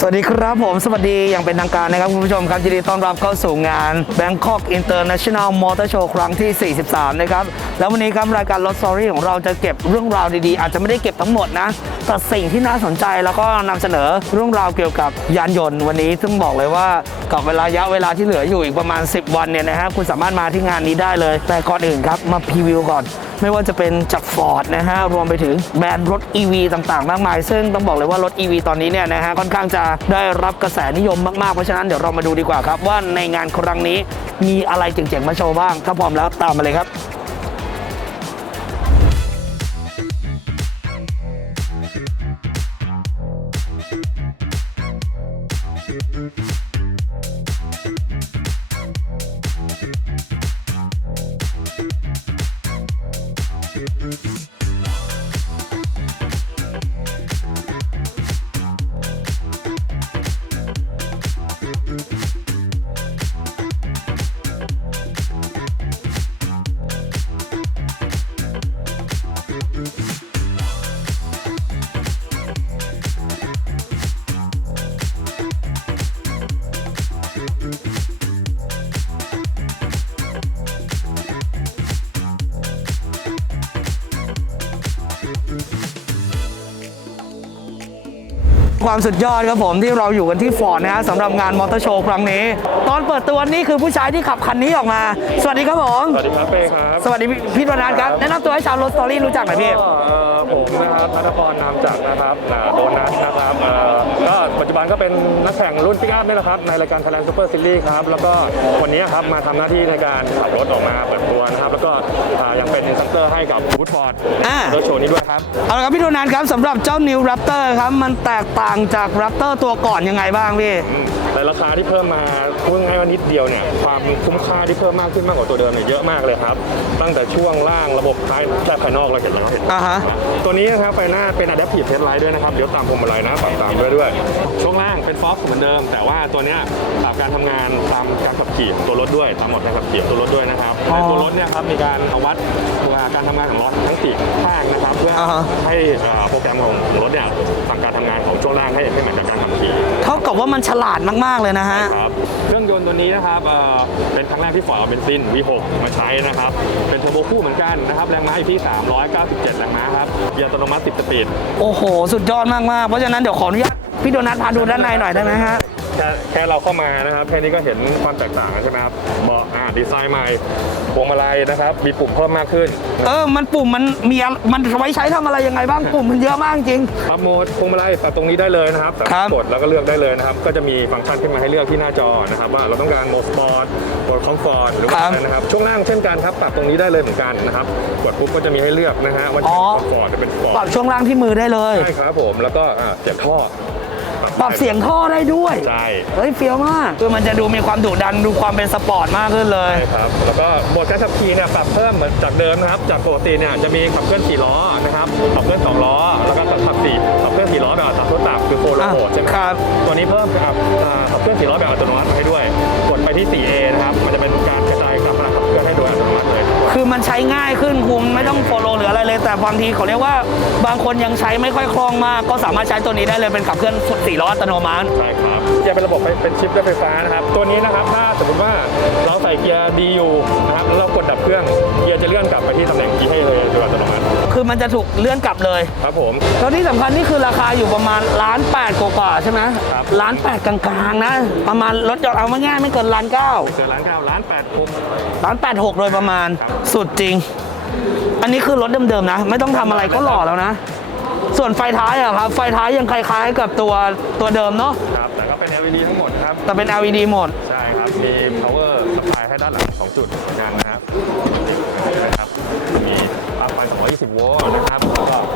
สวัสดีครับผม สวัสดีอย่างเป็นทางการนะครับคุณผู้ชมครับยินดีต้อนรับเข้าสู่งาน Bangkok International Motor Show ครั้งที่ 43 นะครับ แล้ววันนี้ครับรายการรถสตอรี่ของเราจะเก็บเรื่องราวดีๆ อาจจะไม่ได้เก็บทั้งหมดนะ แต่สิ่งที่น่าสนใจแล้วก็นำเสนอเรื่องราวเกี่ยวกับยานยนต์วันนี้ ซึ่งบอกเลยว่ากับเวลาระยะเวลาที่เหลืออยู่อีกประมาณ 10 วันเนี่ยนะฮะคุณสามารถมาที่งานนี้ได้เลย แต่ก่อนอื่นครับมาพรีวิวก่อน ไม่ว่าจะเป็นจากฟอร์ดนะฮะรวมไปถึงแบรนด์รถ EV ต่างๆ มากมาย ซึ่งต้องบอกเลยว่ารถ EV ตอนนี้เนี่ยนะฮะค่อนข้างจะได้รับกระแสนิยมมากๆ เพราะฉะนั้นเดี๋ยวเรามาดูดีกว่าครับ ว่าในงานครั้งนี้มีอะไรเจ๋งๆมาโชว์บ้างถ้าพร้อมแล้วตามมาเลยครับ ความสุดยอดครับผมที่เราอยู่กันที่ฟอร์ดนะฮะสำหรับงานมอเตอร์โชว์ครั้งนี้ ตอนเปิดตัวนี่คือผู้ชายที่ขับคันนี้ออกมา สวัสดีครับผม สวัสดีครับเป้ครับ สวัสดีพี่พี่ประธานครับ แนะนำตัวให้ชาวรถสตอรี่รู้จักหน่อยพี่ ก็เอ่อผม นะครับนัทพรนามจักรนะครับอ่าโดนัทนะครับเอ่อก็ปัจจุบันก็เป็นนักแข่งรุ่นปิกอัพนี่แหละครับในรายการ Thailand Super Series ครับแล้วก็วันนี้ครับมาทำหน้าที่ในการขับรถออกมาเปิดตัวนะครับแล้วก็อ่ายังเป็นอินสตรัคเตอร์ให้กับวูดฟอร์ดอ่ารถโชว์นี้ด้วยครับเอาละครับพี่โดนัทครับสำหรับเจ้า New Raptor ครับมันแตกต่างจาก Raptor ตัวก่อนยังไงบ้างพี่อืม แต่ราคาที่เพิ่มมาเพิ่งให้ว่านิดเดียวเนี่ยความคุ้มค่าที่เพิ่มมากขึ้นมากกว่าตัวเดิมเนี่ยเยอะมากเลยครับ ตั้งแต่ช่วงล่างระบบท้ายและภายนอกเราเห็นแล้วเห็นอ่าฮะ ตัวนี้นะครับไฟหน้าเป็น Adaptive Headlight ด้วยนะครับเดี๋ยวตามพวงมาลัยนะปรับตามด้วยด้วยช่วงล่างเป็นฟ็อกเหมือนเดิม แต่ว่าตัวเนี้ยปรับการทำงานตามการขับขี่ของตัวรถด้วยตามหมดการขับขี่ของตัวรถด้วยนะครับอ๋อในตัวรถเนี่ยครับมีการเอาวัดการทำงานของล้อทั้งสี่ข้างนะ ครับเพื่ออาฮะ ให้เอ่อโปรแกรมของรถเนี่ยสั่งการทำงานของช่วงล่างให้ให้เหมือนกับการขับขี่เท่ากับว่ามันฉลาดมากๆเลยนะฮะ ครับเครื่องยนต์ตัวนี้นะครับเอ่อเป็นครั้งแรกที่ฟอร์ดเอาเบนซิน V6 มาใช้นะครับ เป็นเทอร์โบคู่เหมือนกันนะครับแรงม้าอยู่ที่ 397 แรงม้าครับเกียร์อัตโนมัติ 10 สปีด โอ้โห สุดยอดมากๆ เพราะฉะนั้นเดี๋ยวขออนุญาตพี่โดนัทพาดูด้านในหน่อยได้ไหมฮะ แค่แค่เราเข้ามานะครับแค่นี้ก็เห็นความแตกต่างแล้วใช่ไหมครับเบาะอ่าดีไซน์ใหม่พวงมาลัยนะครับ มีปุ่มเพิ่มมากขึ้นเออ มันปุ่มมันมีอะมันไว้ใช้ทำอะไรยังไงบ้างปุ่มมันเยอะมากจริง ปรับโหมดพวงมาลัยปรับตรงนี้ได้เลยนะครับสาครัมารบถกดแล้วก็เลือกได้เลยนะครับ ก็จะมีฟังก์ชันขึ้นมาให้เลือกที่หน้าจอนะครับว่าเราต้องการโหมดสปอร์ตโหมดคอมฟอร์ตหรือว่าอะไรนะครับช่วงล่างเช่นกันครับปรับตรงนี้ได้เลยเหมือนกันนะครับกดปุ๊บก็จะมีให้เลือกนะฮะว่าจะอ๋เป็นอคอมฟอร์ตหรือเป็นสปอร์ปรัตบช่วงล่างที่มือได้เลย ใช่ครับผมแล้วก็อ่าเสียงท่อ ปรับเสียงท่อได้ด้วยใช่เฮ้ยเฟี้ยวมากคือมันจะดูมีความดุดันดูความเป็นสปอร์ตมากขึ้นเลยใช่ครับแล้วก็โหมดการขับขี่เนี่ยปรับเพิ่มเหมือนจากเดิมนะครับจากปกติเนี่ยจะมีขับเคลื่อน4ล้อนะครับขับเคลื่อน2ล้อแล้วก็ขับสี่ขับเคลื่อน4ล้อแบบอัตราทดต่ำคือโฟล์อะโหมดใช่ไหมครับตัวนี้เพิ่มกับอ่าขับเคลื่อน4ล้อแบบอัตโนมัติให้ด้วยกดไปที่ 4A นะครับมันจะเป็นการกระจาย คือมันใช้ง่ายขึ้นคุณไม่ต้องโฟโลหรืออะไรเลย แต่บางทีเขาเรียกว่าบางคนยังใช้ไม่ค่อยคล่องมาก ก็สามารถใช้ตัวนี้ได้เลยเป็นขับเคลื่อนสี่ล้ออัตโนมัติใช่ครับ กียร์เป็นระบบเป็นชิปด้วยไฟฟ้านะครับ ตัวนี้นะครับถ้าสมมติว่าเราใส่เกียร์ดีอยู่นะครับแล้วเรากดดับเครื่องเกียร์จะเลื่อนกลับไปที่ตำแหน่ง G ให้เลยโดยอัตโนมัติคือมันจะถูกเลื่อนกลับเลย ครับผม แล้วที่สำคัญนี่คือราคาอยู่ประมาณล้านแปดกว่าๆใช่ไหมครับ ล้านแปดกลางๆนะ ประมาณรถยนต์เอาง่ายๆไม่เกินล้านเก้าเจอร้านเก้าร้านแปดผมล้านแปดหกโดยประมาณครับสุดจริง อันนี้คือรถเดิมๆนะ ไม่ต้องทำอะไรก็หล่อแล้วนะ ส่วนไฟท้ายอะครับ ไฟท้ายยังคล้ายๆกับตัวตัวเดิมเนาะ ครับแต่ก็เป็น LED ทั้งหมดครับ แต่เป็น LED หมด ใช่ครับ มี power supply ให้ด้านหลังสองจุดเหมือนกันนะครับนะครับ มีปลั๊กไฟ220 โวลต์นะครับแล้วก็ปลั๊ก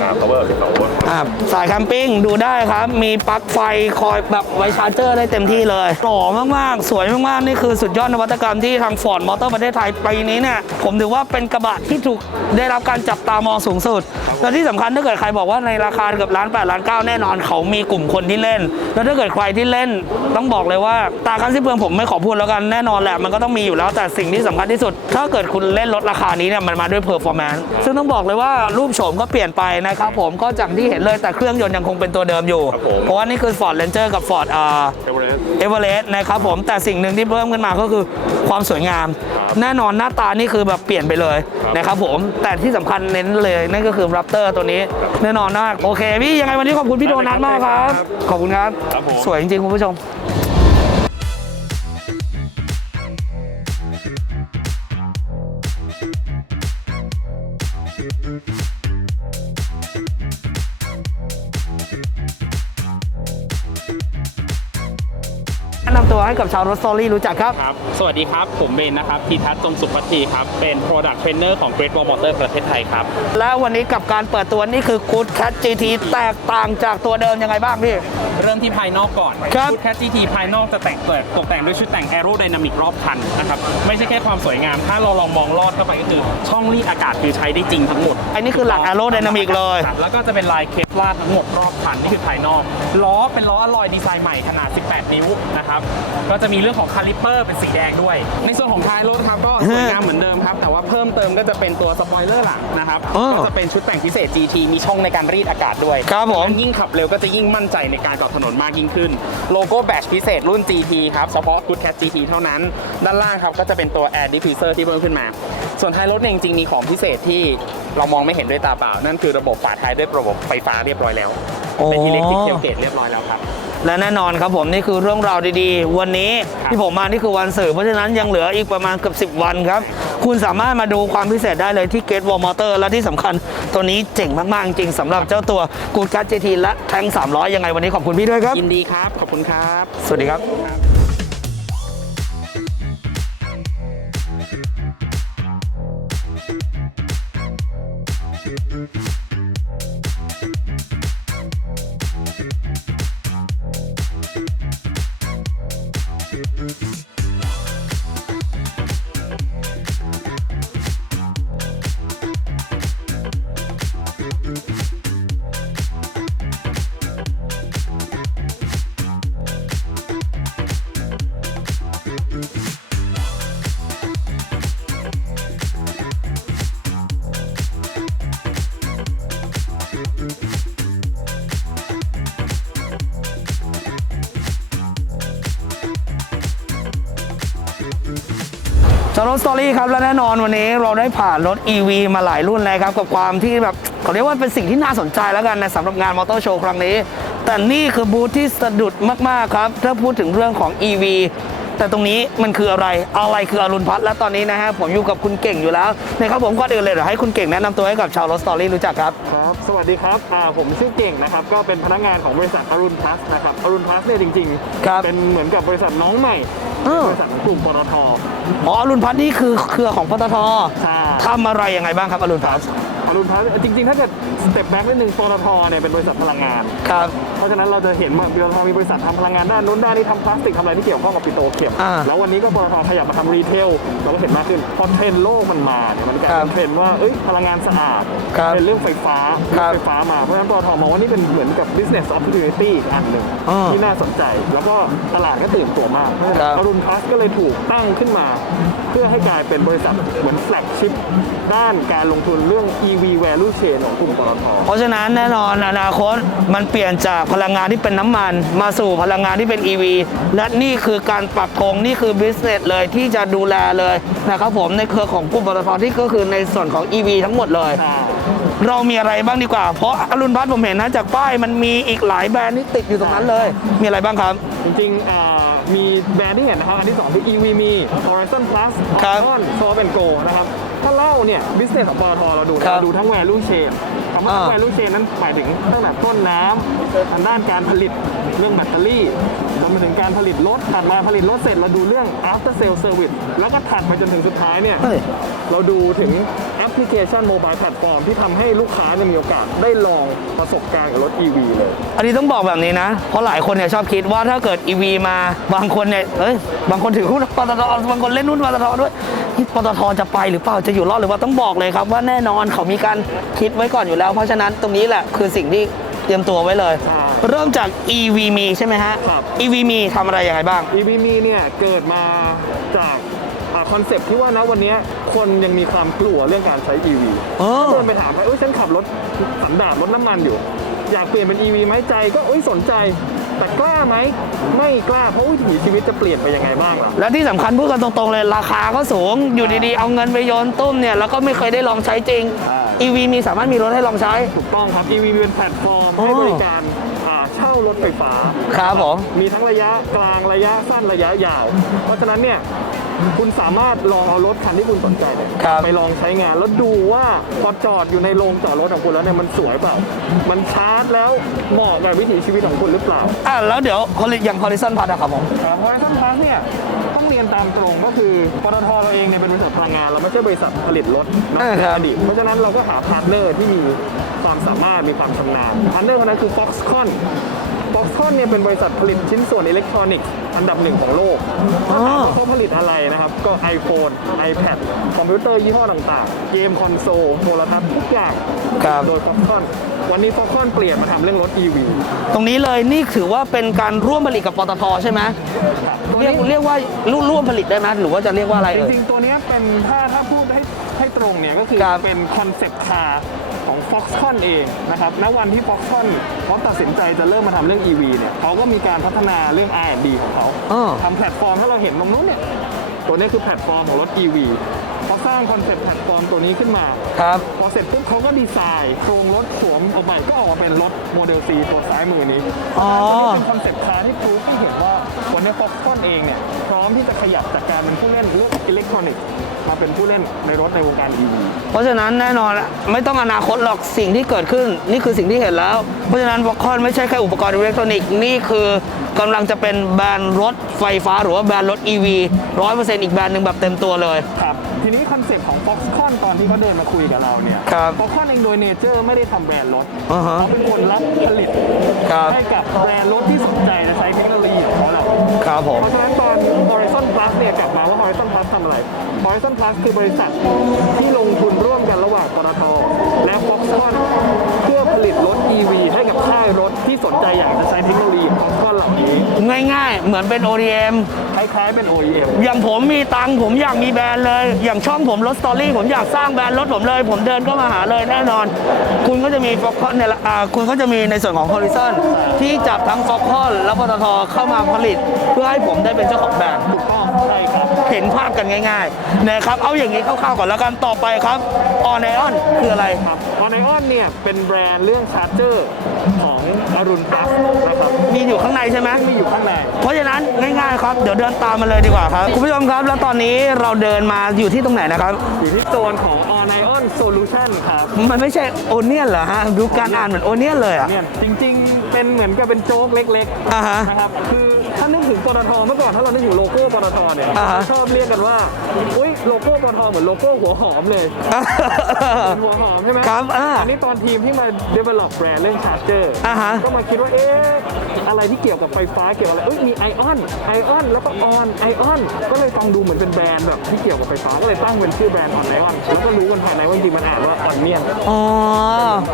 อ่า power 12โวลต์อ่าสายแคมปิ้งดูได้ครับ มีปลั๊กไฟคอยแบบไว้ชาร์จเจอร์ได้เต็มที่เลยหล่อมาก ๆ สวยมาก ๆ นี่คือสุดยอดนวัตกรรมที่ทางฟอร์ดมอเตอร์ประเทศไทยปีนี้เนี่ย ผมถือว่าเป็นกระบะที่ถูกได้รับการจับตามองสูงสุด และที่สำคัญถ้าเกิดใครบอกว่าในราคาเกือบล้านแปดล้านเก้าแน่นอนเขามีกลุ่มคนที่เล่น แล้วถ้าเกิดใครที่เล่น ต้องบอกเลยว่าตาคันสิ้นเปลืองผมไม่ขอพูดแล้วกันแน่นอนแหละมันก็ต้องมีอยู่แล้วแต่สิ่งที่สำคัญที่สุด ถ้าเกิดคุณเล่นรถราคานี้เนี่ยมันมาด้วยเพอร์ฟอร์แมนซ์ซึ่งต้องบอกเลยว่ารูปโฉมก็เปลี่ยนไปไปนะครับผมก็จากที่เห็นเลยแต่เครื่องยนต์ยังคงเป็นตัวเดิมอยู่ ครับผม เพราะว่านี่คือ Ford Ranger กับ Ford อ่า เอเวอเรสต์ เอเวอเรสต์นะครับผมแต่สิ่งหนึ่งที่เพิ่มขึ้นมาก็คือความสวยงาม ครับแน่นอนหน้าตานี่คือแบบเปลี่ยนไปเลยครับนะครับผมแต่ที่สำคัญเน้นเลยนั่นก็คือ Raptor ตัวนี้ แน่นอนมากโอเคพี่ยังไงวันนี้ขอบคุณพี่โดนัทมากครับ ขอบคุณครับ ครับผม สวยจริงๆคุณผู้ชม ให้กับชาวรถสตอรี่รู้จักครับ ครับ สวัสดีครับ ผมเบนนะครับพีทัศน์จงสุขพัฒนีครับ เป็น Product Trainer ของ Great Wall Motor ประเทศไทยครับ และวันนี้กับการเปิดตัวนี่คือ Good Cat GT แตกต่างจากตัวเดิมยังไงบ้างพี่ เริ่มที่ภายนอกก่อน ครับแค GT ภายนอกจะแต่งเกิดตกแต่งด้วยชุดแต่ง Aerodynamic รอบคันนะครับ ไม่ใช่แค่ความสวยงาม ถ้าเราลองมองลอดเข้าไปก็คือช่องรีดอากาศคือใช้ได้จริงทั้งหมด อันนี้คือหลัก Aerodynamic เลยครับแล้วก็จะเป็นลายเคปลาดทั้งหมดรอบคันนี่คือภายนอก ล้อเป็นล้ออลลอยดีไซน์ใหม่ขนาด 18 นิ้วนะครับก็จะมีเรื่องของคาลิปเปอร์เป็นสีแดงด้วย ในส่วนของท้ายรถครับก็สวยงามเหมือนเดิมครับ แต่ว่าเพิ่มเติมก็จะเป็นตัวสปอยเลอร์หลังนะครับอ๋อก็จะเป็นชุดแต่งพิเศษ GT มีช่องในการรีดอากาศด้วยครับผม ยิ่งขับเร็วก็จะยิ่งมั่นใจในการเกาะถนนมากยิ่งขึ้น โลโก้แบตพิเศษรุ่น GT ครับเฉพาะ Good Cat GT เท่านั้น ด้านล่างครับก็จะเป็นตัว Air Diffuser ที่เพิ่มขึ้นมา ส่วนท้ายรถเนี่ยจริงๆมีของพิเศษที่เรามองไม่เห็นด้วยตาเปล่า นั่นคือระบบฝาท้ายด้วยระบบไฟฟ้าเรียบร้อยแล้ว เป็นอิเล็กทริกเทลเกตเรียบร้อยแล้วครับ และแน่นอนครับผมนี่คือเรื่องราวดีๆ วันนี้ครับที่ผมมานี่คือวันสื่อเพราะฉะนั้นยังเหลืออีกประมาณเกือบ10 วันครับ คุณสามารถมาดูความพิเศษได้เลยที่ Gate Wall Motor และที่สำคัญตัวนี้เจ๋งมาก ๆ จริงๆสำหรับเจ้าตัว Good Cat GT และแทง300 ยังไงวันนี้ขอบคุณพี่ด้วยครับยินดีครับ ขอบคุณครับ สวัสดีครับ รถสตอรี่ครับ และแน่นอนวันนี้เราได้ผ่านรถ EV มาหลายรุ่นเลยครับ กับความที่แบบเขาเรียกว่าเป็นสิ่งที่น่าสนใจแล้วกันในสำหรับงานมอเตอร์โชว์ครั้งนี้ แต่นี่คือบูธที่สะดุดมาก ๆ ครับ ถ้าพูดถึงเรื่องของ EV แต่ตรงนี้มันคืออะไรอะไรคืออรุณพัฒน์และตอนนี้นะฮะผมอยู่กับคุณเก่งอยู่แล้วนะครับผมก่อนอื่นเลยเดี๋ยวให้คุณเก่งแนะนำตัวให้กับชาวรถสตอรี่รู้จักครับครับสวัสดีครับอ่าผมชื่อเก่งนะครับก็เป็นพนักงานของบริษัทอรุณพลัสนะครับอรุณพลัสเนี่ยจริงครับเป็นเหมือนกับบริษัทน้องใหม่เออบริษัทของกลุ่มปตทอ๋ออรุณพัฒน์นี่คือเครือของปตทใช่ทำอะไรยังไงบ้างครับอรุณพัฒน์ อรุณพลัสจริงๆ ถ้าเกิดสเต็ปแบ็กนิดนึงปตทเนี่ยเป็นบริษัทพลังงาน ครับ เพราะฉะนั้นเราจะเห็นว่าปตทมีบริษัททำพลังงานด้านนู้นด้านนี้ทำพลาสติกทำอะไรที่เกี่ยวข้องกับปิโตรเคมอ่าแล้ววันนี้ก็ปตทขยับมาทำรีเทลเราก็เห็นมากขึ้นพอเทรนด์โลกมันมาเนี่ยมันกลายครัเป็บนเทรนด์ว่าเอ้ยพลังงานสะอาดครับเป็นเรื่องไฟฟ้าครับเรื่องไฟฟ้ามาเพราะฉะนั้นปตทมองว่านี่เป็นเหมือนกับ business opportunity อีกอันหนึ่งอ่าที่น่าสนใจแล้วก็ตลาดก็ตื่นตัวมากเพราะฉะนั้นครับ อรุณพลัสก็เลยถูกตั้งขึ้นมา เพื่อให้กลายเป็นบริษัทเหมือนแฟลกชิพ ด้านการลงทุนเรื่อง EV value chain ของกลุ่มปตทเพราะฉะนั้นแน่นอนอนาคตมันเปลี่ยนจากพลังงานที่เป็นน้ำมันมาสู่พลังงานที่เป็น EV และนี่คือการปักธงนี่คือ business เลยที่จะดูแลเลยนะครับผมในเครือของกลุ่มปตทที่ก็คือในส่วนของ EV ทั้งหมดเลย เรามีอะไรบ้างดีกว่า เพราะอรุณพัฒน์ผมเห็นนะจากป้ายมันมีอีกหลายแบรนด์ที่ติดอยู่ตรงนั้นเลย มีอะไรบ้างครับ จริงๆอ่า มีแบรนด์ที่เห็นนะครับ อันที่ 2 คือ EV มี Horizon Plus ครับ Option Swap and Go นะครับ ถ้าเล่าเนี่ย business ของปตทเราดูครับเราดูทั้ง value chain คำว่า อ่า value chain นั้นหมายถึงตั้งแต่ต้นน้ำทางด้านการผลิตเรื่องแบตเตอรี่ จนไปถึงการผลิตรถถัดมาผลิตรถเสร็จเราดูเรื่อง after sale service แล้วก็ถัดไปจนถึงสุดท้ายเนี่ย เฮ้ย เราดูถึงแอปพลิเคชันโมบายแพลตฟอร์มที่ทำให้ลูกค้าเนี่ยมีโอกาสได้ลองประสบการณ์กับรถ EV เลย อันนี้ต้องบอกแบบนี้นะ เพราะหลายคนเนี่ยชอบคิดว่าถ้าเกิด EV มาบางคนเนี่ยเอ้ยบางคนถือหุ้นปตทบางคนเล่นหุ้นปตทด้วยนี่ปตทจะไปหรือเปล่าจะอยู่รอดหรือว่าต้องบอกเลยครับว่าแน่นอนเขามีการคิดไว้ก่อนอยู่แล้ว เพราะฉะนั้นตรงนี้แหละคือสิ่งที่เตรียมตัวไว้เลยอ่า เริ่มจาก EV มีใช่ไหมฮะ ครับ EV มีทำอะไรยังไงบ้าง EV มีเนี่ยเกิดมาจากอ่าคอนเซปต์ที่ว่านะวันเนี้ยคนยังมีความกลัวเรื่องการใช้ EV เออ เดินไปถามใครเอ้ยฉันขับรถสันดาปรถน้ำมันอยู่ อยากเปลี่ยนเป็น EV ไหมใจก็เอ้ยสนใจ แต่กล้าไหมไม่กล้าเพราะวิถีชีวิตจะเปลี่ยนไปยังไงบ้างล่ะ และที่สำคัญพูดกันตรงๆเลยราคาก็สูง อยู่ดีๆ เอาเงินไปโยนตุ้มเนี่ย แล้วก็ไม่เคยได้ลองใช้จริง อ่า EV มีสามารถมีรถให้ลองใช้ ถูกต้องครับ EV เป็นแพลตฟอร์มอ๋อให้บริการอ่าเช่า รถไฟฟ้า ครับผม มีทั้งระยะกลางระยะสั้นระยะยาว เพราะฉะนั้นเนี่ยคุณสามารถลองเอารถคันที่คุณสนใจเนี่ยครับไปลองใช้งานแล้วดูว่าพอจอดอยู่ในโรงจอดรถของคุณแล้วเนี่ยมันสวยเปล่า มันชาร์จแล้วเหมาะกับวิถีชีวิตของคุณหรือเปล่า อะแล้วเดี๋ยวอย่าง Horizon Pass อะครับผมครับเพราะฉะนั้นพาร์เนี่ยต้อง เรียนตามตรงก็คือปตทเราเองเนี่ยเป็นบริษัทพลังงานเราไม่ใช่บริษัทผลิตรถนะอ่าครับ อดีตเพราะฉะนั้นเราก็หาพาร์ทเนอร์ที่มีความสามารถมีความชำนาญพาร์ทเนอร์คนนั้นคือ Foxconn Foxconn เนี่ยเป็นบริษัทผลิตชิ้นส่วนอิเล็กทรอนิกส์อันดับหนึ่งของโลกอ๋อ เขาผลิตอะไรนะครับ ก็ iPhone iPad คอมพิวเตอร์ยี่ห้อต่างๆ เกมคอนโซลโทรทัศน์ทุกอย่างครับ โดย Foxconn วันนี้ Foxconn เปลี่ยนมาทำเรื่องรถ EV ตรงนี้เลยนี่ถือว่าเป็นการร่วมผลิตกับปตทใช่ไหมเรียกเรียกว่าร่วมผลิตได้ไหมหรือว่าจะเรียกว่าอะไรจเอ่ย ริงๆ ตัวเนี้ยเป็นถ้าถ้าพูดให้ให้ตรงเนี่ยก็คือครับเป็นคอนเซปต์คาร์ของ Foxconn เองนะครับณวันที่ Foxconn เขาตัดสินใจจะเริ่มมาทำเรื่อง EV เนี่ยเขาก็มีการพัฒนาเรื่อง R&D ของเขาอ้อ ทำแพลตฟอร์มถ้าเราเห็นตรงนู้นเนี่ยตัวนี้คือแพลตฟอร์มของรถ EV เขาสร้างคอนเซปต์แพลตฟอร์มตัวนี้ขึ้นมา ครับ พอเสร็จปุ๊บเขาก็ดีไซน์โครงรถสวมออกมาก็ออกมาเป็นรถโมเดล C ตัวซ้ายมือนี้อ๋อ ตัวนี้เป็นคอนเซ็ปต์คาร์ที่พรูฟให้เห็นว่าวันนี้ฟ็อกคอนเองเนี่ยพร้อมที่จะขยับจากการเป็นผู้เล่นเรื่องอิเล็กทรอนิกส์ มาเป็นผู้เล่นในรถในวงการ EV เพราะฉะนั้นแน่นอนละไม่ต้องอนาคตหรอกสิ่งที่เกิดขึ้น นี่คือสิ่งที่เห็นแล้ว เพราะฉะนั้นวอลคอนไม่ใช่แค่อุปกรณ์อิเล็กทรอนิกส์นี่คือกำลังจะเป็นแบรนด์รถไฟฟ้าหรือว่าแบรนด์รถ EV ร้อยเปอร์เซ็นต์อีกแบรนด์หนึ่งแบบเต็มตัวเลยครับทีนี้คอนเซ็ปต์ของ Foxconn ตอนที่เขาเดินมาคุยกับเราเนี่ย ครับ Foxconn เองโดยเนเจอร์ไม่ได้ทำแบรนด์รถอ่าฮะเขาเป็นคนรับผลิตครับ ให้กับแบรนด์รถที่สนใจจะใช้เทคโนโลยีของเขาแหละ ครับผม เพราะฉะนั้นตอน Horizon Plus เนี่ยกลับมาว่า Horizon Plus ทำอะไร Horizon Plus คือบริษัทที่ลงทุนร่วมกันระหว่างปตทและ Foxconn เพื่อผลิตรถ EV ให้กับค่ายรถที่สนใจอยากจะใช้เทคโนโลยีของ Foxconn เหล่านี้ ง่ายๆ เหมือนเป็น ODM ค ล้ายๆเป็น OEM อย่างผมมีตังค์ผมอยากมีแบรนด์เลย อย่างช่องผมรถสตอรี่ผมอยากสร้างแบรนด์รถผมเลย ผมเดินก็มาหาเลยแน่นอน คุณก็จะมีฟอกคอนในอ่าคุณก็จะมีในส่วนของ Horizon ที่จับทั้งฟอกคอนและปตทเข้ามาผลิต เพื่อให้ผมได้เป็นเจ้าของแบรนด์ถูกต้อง เห็นภาพกันง่ายๆนะครับเอาอย่างนี้คร่าวๆก่อนแล้วกันต่อไปครับออนไอออนคืออะไรครับออนไอออนเนี่ยเป็นแบรนด์เรื่องชาร์เจอร์ของอรุณพลัสนะครับมีอยู่ข้างในใช่ไหมที่มีอยู่ข้างในเพราะฉะนั้นง่ายๆครับเดี๋ยวเดินตามมาเลยดีกว่าครับคุณผู้ชมครับ แล้วตอนนี้เราเดินมาอยู่ที่ตรงไหนนะครับ อยู่ที่โซนของ On Ion Solution ครับมันไม่ใช่โอเนียนเหรอฮะดูการอ่านเหมือนโอเนียนเลยอะเนี่ยจริงๆ เป็นเหมือนกับเป็นโจ๊กเล็กอ่าฮะๆนะครับคือ ถ้านึกถึงปตทเมื่อก่อนถ้าเรานึกถึงโลโก้ปตทเนี่ยอ่าฮะ ชอบเรียกกันว่าอุ้ยโลโก้ปตทเหมือนโลโก้หัวหอมเลยเป็นหัวหอมใช่ไหมครับอ่า อันนี้ตอนทีมที่มา develop แบรนด์เรื่องชาร์เจอร์อ่าฮะ ก็มาคิดว่าเอ๊ะอะไรที่เกี่ยวกับไฟฟ้าเกี่ยวกับอะไรเอ้ยมีไอออนไอออนแล้วก็ออนไอออนก็เลยฟังดูเหมือนเป็นแบรนด์แบบที่เกี่ยวกับไฟฟ้าก็เลยตั้งเป็นชื่อแบรนด์ออนไอออนแล้วก็รู้กันภายในว่าจริงๆมันอ่านว่าออนเนียนอ๋อ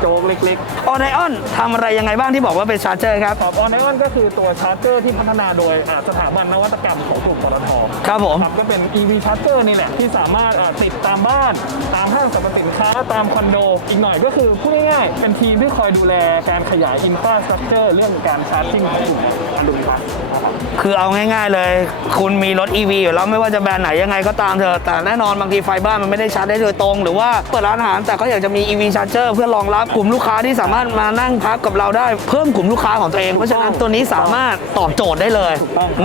โจ๊กเล็กออนไอออนทำอะไรยังไงบ้างที่บอกว่าเป็นชาร์เจอร์ครับๆตอบออนไอออนก็คือตัวชาร์เจอร์ที่พัฒนาโดยอ่าสถาบันนวัตกรรมของกลุ่มปตทครับผม ครับก็เป็น EV charger นี่แหละที่สามารถอ่าติดตามบ้าน ตามห้างสรรพสินค้าตามคอนโด อีกหน่อยก็คือพูดง่ายๆ เป็นทีมที่คอยดูแลการขยายอินฟราสตรักเจอร์เรื่องการชาร์จิ่งของกลุ่มอันดุริพัฒน์นะครับ คือเอาง่ายๆเลย คุณมีรถ EV อยู่แล้วไม่ว่าจะแบรนด์ไหนยังไงก็ตามเถอะแต่แน่นอนบางทีไฟบ้านมันไม่ได้ชาร์จได้โดยตรง หรือว่าเปิดร้านอาหารแต่ก็อยากจะมี EV charger เพื่อรองรับกลุ่มลูกค้าที่สามารถมานั่งพักกับเราได้เพิ่มกลุ่มลูกค้าของตัวเอง เพราะฉะนั้นตัวนี้สามารถตอบโจทย์ได้เลย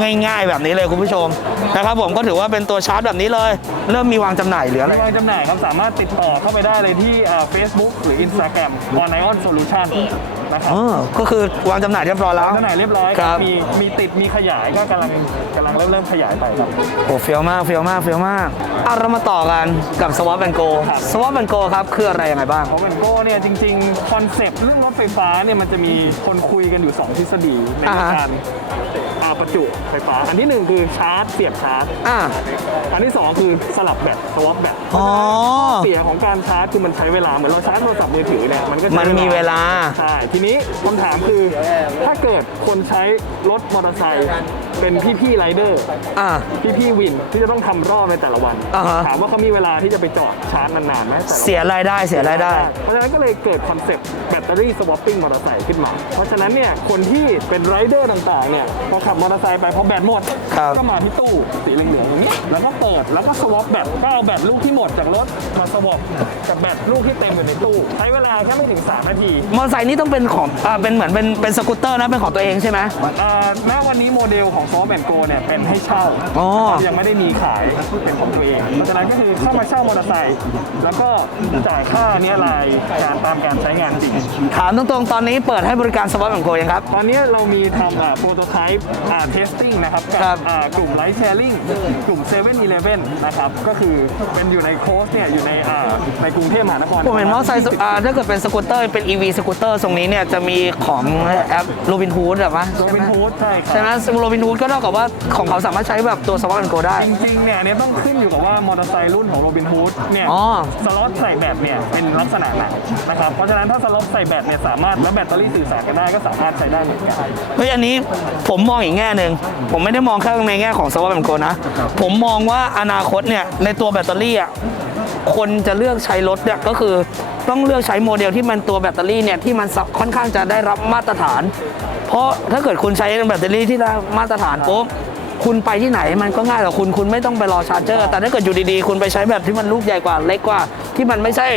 ง่ายๆแบบนี้เลยคุณผู้ชมนะครับผมก็ถือว่าเป็นตัวชาร์จแบบนี้เลย เริ่มมีวางจำหน่ายหรืออะไร มีวางจำหน่ายครับสามารถติดต่อเข้าไปได้เลยที่อ่า Facebook หรือ Instagram on ion solution นะครับอ๋อก็คือวางจำหน่ายเรียบร้อยแล้วจำหน่ายเรียบร้อยครับมีมีติดมีขยายก็กำลังกำลังเริ่มเริ่มขยายไปครับโอ้เฟี้ยวมากเฟี้ยวมากเฟี้ยวมากอะเรามาต่อกันกับ Swap and Go ครับ Swap and Go ครับคืออะไรยังไงบ้างเพราะเป็นโก้เนี่ยจริงๆคอนเซปต์เรื่องรถไฟฟ้าเนี่ยมันจะมีคนคุยกันอยู่ 2 ทฤษฎีในอ่าฮะการ อ่าประจุไฟฟ้า อันที่หนึ่งคือชาร์จเสียบชาร์จ อะอันที่สองคือสลับแบตสวอปแบตอ๋อ เสียของการชาร์จคือมันใช้เวลาเหมือนเราชาร์จโทรศัพท์มือถือเนี่ยมันก็ใช้มันมีเวลา ใช่ ทีนี้คำถามคือ ถ้าเกิดคนใช้รถมอเตอร์ไซค์เป็นพี่ๆไรเดอร์ อ่า พี่ๆวินที่จะต้องทำรอบในแต่ละวัน อ่าฮะ ถามว่าเขามีเวลาที่จะไปจอดชาร์จนานๆไหมแต่ละวัน เสียรายได้เสียรายได้ เพราะฉะนั้นก็เลยเกิดคอนเซ็ปต์แบตเตอรี่สวอปปิ้งมอเตอร์ไซค์ขึ้นมา เพราะฉะนั้นเนี่ยคนที่เป็นไรเดอร์ต่างๆเนี่ยพอขับมอเตอร์ไซค์ไปพอแบตหมด ครับ ก็มาที่ตู้สีเหลืองๆอย่างนี้ แล้วก็เปิดแล้วก็สวอปแบตก็เอาแบตลูกที่หมดจากรถมาสวอปกับแบตลูกที่เต็มอยู่ในตู้ ใช้เวลาแค่ไม่ถึง 3 นาทีมอเตอร์ไซค์นี่ต้องเป็นของอ่าเป็นเหมือนเป็นเป็นสกูตเตอร์นะเป็นของตัวเองใช่ไหมอ่าณวันนี้โมเดลของซอฟแอนโกเนี่ยเป็นให้เช่าอ๋อ ยังไม่ได้มีขายเป็นของตัวเองเพราะฉะนั้นก็คือเข้ามาเช่ามอเตอร์ไซค์แล้วก็จ่ายค่าเนี้ยรายการตามการใช้งานจริงถามตรงๆ ตอนนี้เปิดให้บริการสวอปของโกยังครับ ตอนนี้เรามีทำอ่าโปรโตไทป์อ่าเทสติ้งนะครับกัครับ อ่ากลุ่มไลท์แชร์ลิงกลุ่ม7 e เ e ่ e อนะครับก็คือเป็นอยู่ในโค้ชเนี่ยอยู่ในอ่าในกรุงเทพมหานครผมเห็นมอเตอร์ไซค์อ่าถ้าเกิดเป็นสกูตเตอร์เป็น EV สกูตเตอร์ตรงนี้เนี่ยจะมีของแอปโรบินฮูดแบบว่าโรบินฮูดใช่คใช่รับไหมโรบินฮูดก็เท่ากับว่าของเขาสามารถใช้แบบตัวสวอปโกได้ จริงๆเนี่ยอันนี้ต้องขึ้นอยู่กับว่ามอเตอร์ไซค์รุ่นของโรบินฮูดเนี่ยอ๋อ สล็อตใส่แบตเนี่ยเป็นลักษณะไหนนะครับเพราะฉะนั้นถ้าสล็อตใส่แบตเนี่ยสามารถแล้วแบตเตอรี่สื่อสารกันได้ก็สามารถใช้ได้เหมือนกันเฮ้ยอันนี้ผมมองอีกแง่หนึ่งผมไม่ได้มองแค่ในแง่ของสวอปโกนะ ผมมองว่าอนาคตเนี่ยในตัวแบตเตอรี่อะคนจะเลือกใช้รถเนี่ยก็คือต้องเลือกใช้โมเดลที่มันตัวแบตเตอรี่เนี่ยที่มันค่อนข้างจะได้รับมาตรฐาน เพราะถ้าเกิดคุณใช้แบตเตอรี่ที่มาตรฐานปุ๊บคุณไปที่ไหนมันก็ง่ายต่อคุณคุณไม่ต้องไปรอชาร์จเจอร์ แต่ถ้าเกิดอยู่ดีๆ คุณไปใช้แบบที่มันลูกใหญ่กว่าเล็กกว่า ที่มันไม่ใช่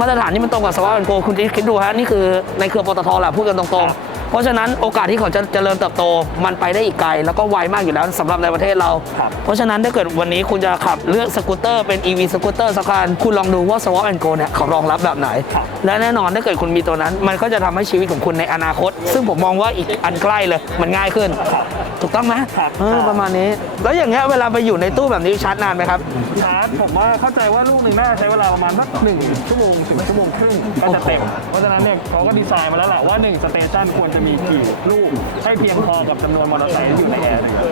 มาตรฐานที่มันตรงกับสวอปโกคุณคิดดูฮะนี่คือในเครือปตทแหละพูดกันตรงๆ เพราะฉะนั้นโอกาสที่เขาจะเจริญเติบโตมันไปได้อีกไกล แล้วก็ไวมากอยู่แล้วสำหรับในประเทศเราครับเพราะฉะนั้นถ้าเกิดวันนี้คุณจะขับเลือกสกูตเตอร์เป็น EV สกูตเตอร์สักคันคุณลองดูว่า Swap Go เนี่ยเขารองรับแบบไหน และแน่นอนถ้าเกิดคุณมีตัวนั้น มันก็จะทำให้ชีวิตของคุณในอนาคต ซึ่งผมมองว่าอีกอันใกล้เลย มันง่ายขึ้น ถูกต้องไหมครับเออประมาณนี้ แล้วอย่างเงี้ยเวลาไปอยู่ในตู้แบบนี้ชาร์จนานไหมครับชาร์จผมว่าเข้าใจว่าลูกหนึ่งน่าจะใช้เวลาประมาณสักหนึ่งชั่วโมงถึงชั่วโมงครึ่งก็จะเต็มเพราะฉะนั้นเนี่ยเขาก็ดีไซน์มาแล้วแหละว่า1สเตชันควรจะมีกี่ลูกให้เพียงพอกับจำนวนมอเตอร์ไซค์ที่อยู่ในแอร์นะครับ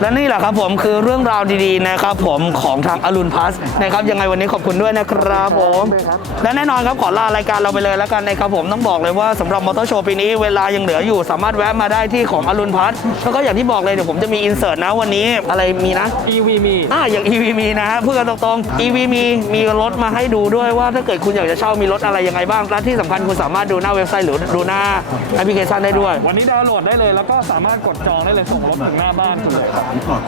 และนี่แหละครับผมคือเรื่องราวดีๆนะครับผมของทางอรุณพัสนะครับยังไงวันนี้ขอบคุณด้วยนะครับผมครับและแน่นอนครับขอลารายการเราไปเลยแล้วกันนะครับผมต้องบอกเลยว่าสำหรับมอเตอร์โชว์ปีนี้เวลายังเหลืออยู่สามารถแวะมาได้ที่ของอรุณพัสแล้วก็อย่างที่บอกเลยเดี๋ยวผมจะมีอินเสิร์ตนะวันนี้อะไรมีนะ EV มี อ่าอย่าง EV มีนะฮะพูดกันตรงๆ EV มีมีรถมาให้ดูด้วยว่าถ้าเกิดคุณอยากจะเช่ามีรถอะไรยังไงบ้างและที่สำคัญคุณสามารถดูหน้าเว็บไซต์หรือดูหน้าแอปพลิเคชันได้ด้วย วันนี้ดาวน์โหลดได้เลยแล้วก็สามารถกดจองได้เลยส่งรถถึงหน้าบ้านคุณเลยครับ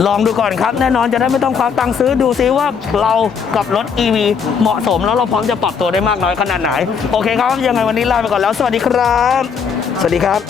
ลองดูก่อนครับ แน่นอนจะได้ไม่ต้องควักตังค์ซื้อดูซิว่าเรากับรถ EV เหมาะสมแล้วเราพร้อมจะปรับตัวได้มากน้อยขนาดไหน โอเคครับ ยังไงวันนี้ลาไปก่อนแล้ว สวัสดีครับ สวัสดีครับ